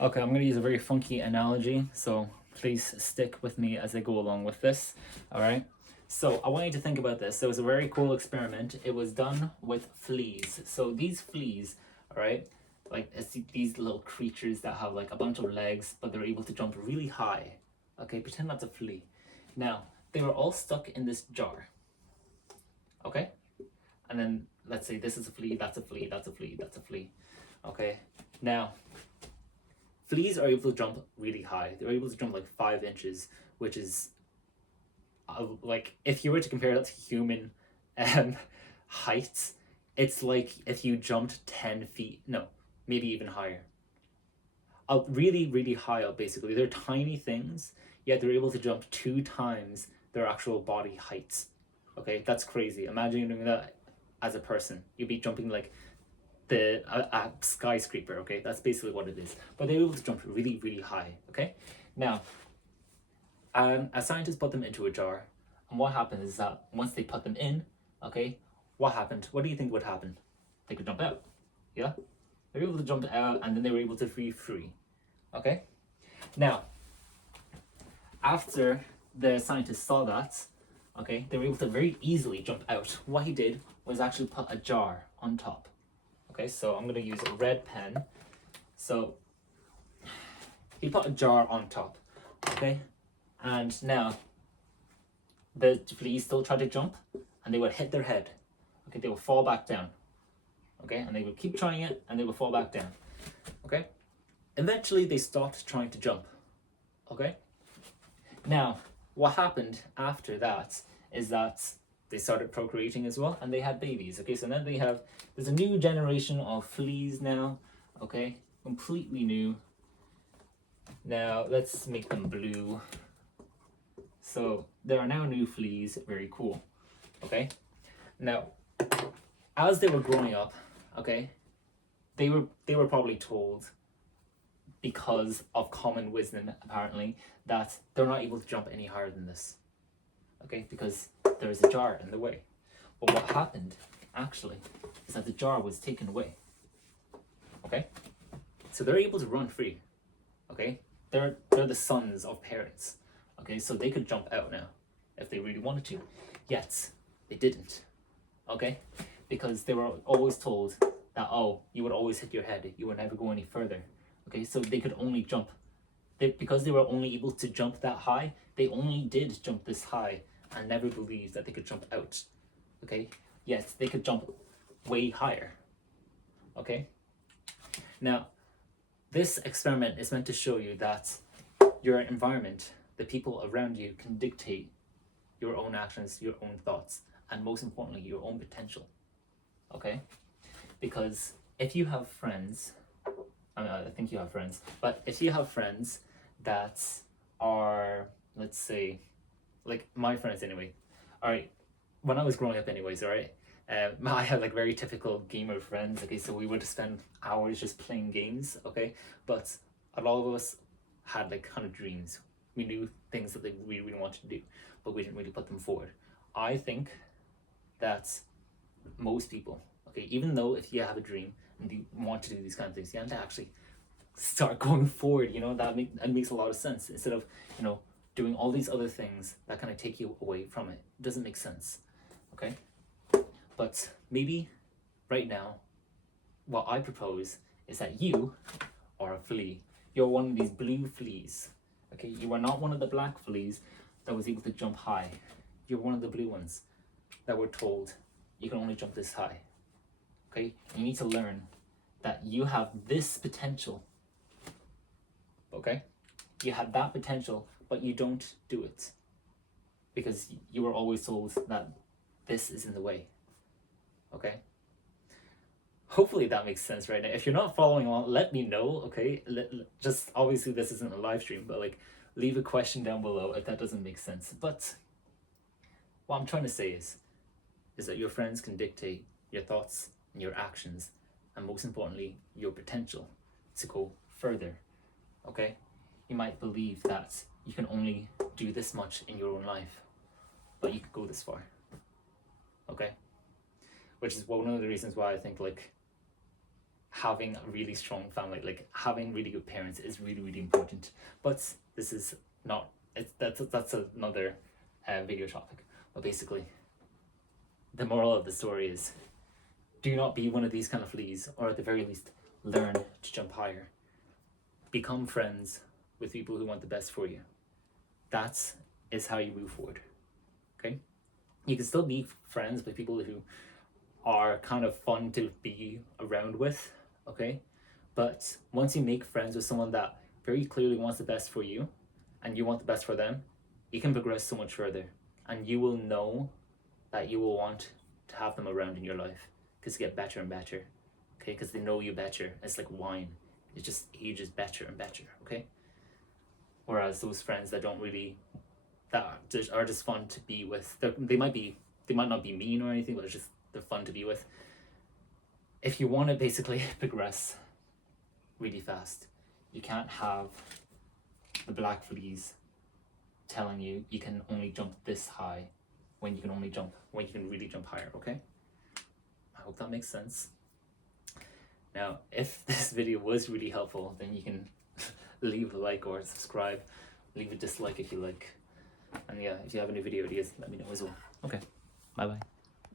Okay, I'm going to use a very funky analogy, so please stick with me as I go along with this. All right. So I want you to think about this. It was a very cool experiment. It was done with fleas. So these fleas, all right, like it's these little creatures that have like a bunch of legs, but they're able to jump really high. Okay, pretend that's a flea. Now they were all stuck in this jar. Okay, and then let's say this is a flea, that's a flea, that's a flea, that's a flea. Okay, now fleas are able to jump really high. They're able to jump like 5 inches, which is like if you were to compare that to human um, heights, it's like if you jumped 10 feet. No, maybe even higher. Really, really high up. Basically, they're tiny things, yet they're able to jump 2 times their actual body heights. Okay, that's crazy. Imagine doing that as a person. You'd be jumping like a skyscraper. Okay, that's basically what it is. But they're able to jump really, really high. Okay, now a scientist put them into a jar, and what happens is that once they put them in, okay, what happened? What do you think would happen? They could jump out. Yeah, they were able to jump out, and then they were able to be free. Okay, now after the scientists saw that, okay, they were able to very easily jump out. What he did was actually put a jar on top. Okay, so I'm gonna use a red pen. So he put a jar on top. Okay, and now the fleas still try to jump, and they would hit their head. Okay, they will fall back down. Okay, and they would keep trying it, and they would fall back down. Okay, eventually they stopped trying to jump. Okay, now what happened after that is that they started procreating as well, and they had babies. Okay, so then there's a new generation of fleas now. Okay, completely new. Now let's make them blue. So there are now new fleas. Very cool. Okay, now as they were growing up, okay, they were probably told, because of common wisdom apparently, that they're not able to jump any higher than this. Okay, because there is a jar in the way. But what happened actually is that the jar was taken away. Okay, so they're able to run free. Okay, they're the sons of parents. Okay, so they could jump out now if they really wanted to. Yet they didn't. Okay, because they were always told that, oh, you would always hit your head, you would never go any further. Okay, so they could only jump. Because they were only able to jump that high, they only did jump this high and never believed that they could jump out. Okay, yes, they could jump way higher. Okay, now this experiment is meant to show you that your environment, the people around you, can dictate your own actions, your own thoughts, and most importantly, your own potential. Okay, because if you have friends, I think you have friends, but if you have friends that are, let's say, like my friends anyway, all right, when I was growing up anyways, all right, I had like very typical gamer friends. Okay, so we would spend hours just playing games. Okay, but a lot of us had like kind of dreams. We knew things that we really wanted to do, but we didn't really put them forward. I think that most people, okay, even though if you have a dream and you want to do these kind of things, you have to actually start going forward. That makes a lot of sense, instead of doing all these other things that kind of take you away from it. It doesn't make sense. Okay, but maybe right now what I propose is that you are a flea. You're one of these blue fleas. Okay, you are not one of the black fleas that was able to jump high. You're one of the blue ones that were told you can only jump this high. Okay, you need to learn that you have this potential. Okay, you have that potential, but you don't do it because you were always told that this is in the way. Okay, hopefully that makes sense right now. If you're not following along, let me know. Okay, just obviously this isn't a live stream, but like leave a question down below if that doesn't make sense. But what I'm trying to say is that your friends can dictate your thoughts and your actions, and most importantly, your potential to go further. Okay, you might believe that you can only do this much in your own life, but you could go this far. Okay, which is one of the reasons why I think like having a really strong family, like having really good parents, is really, really important. But this is not, that's another video topic. But basically, the moral of the story is, do not be one of these kind of fleas, or at the very least, learn to jump higher. Become friends with people who want the best for you. That is how you move forward. Okay? You can still be friends with people who are kind of fun to be around with, okay? But once you make friends with someone that very clearly wants the best for you, and you want the best for them, you can progress so much further. And you will know that you will want to have them around in your life, because you get better and better, okay? Because they know you better. It's like wine. It just ages better and better, okay? Whereas those friends that don't really, that are just fun to be with, they might not be mean or anything, but it's just, they're fun to be with. If you want to basically progress really fast, you can't have the black fleas telling you you can only jump this high when you can really jump higher, okay? I hope that makes sense. Now, if this video was really helpful, then you can leave a like or subscribe, leave a dislike if you like. And yeah, if you have any video ideas, let me know as well. Okay, bye bye.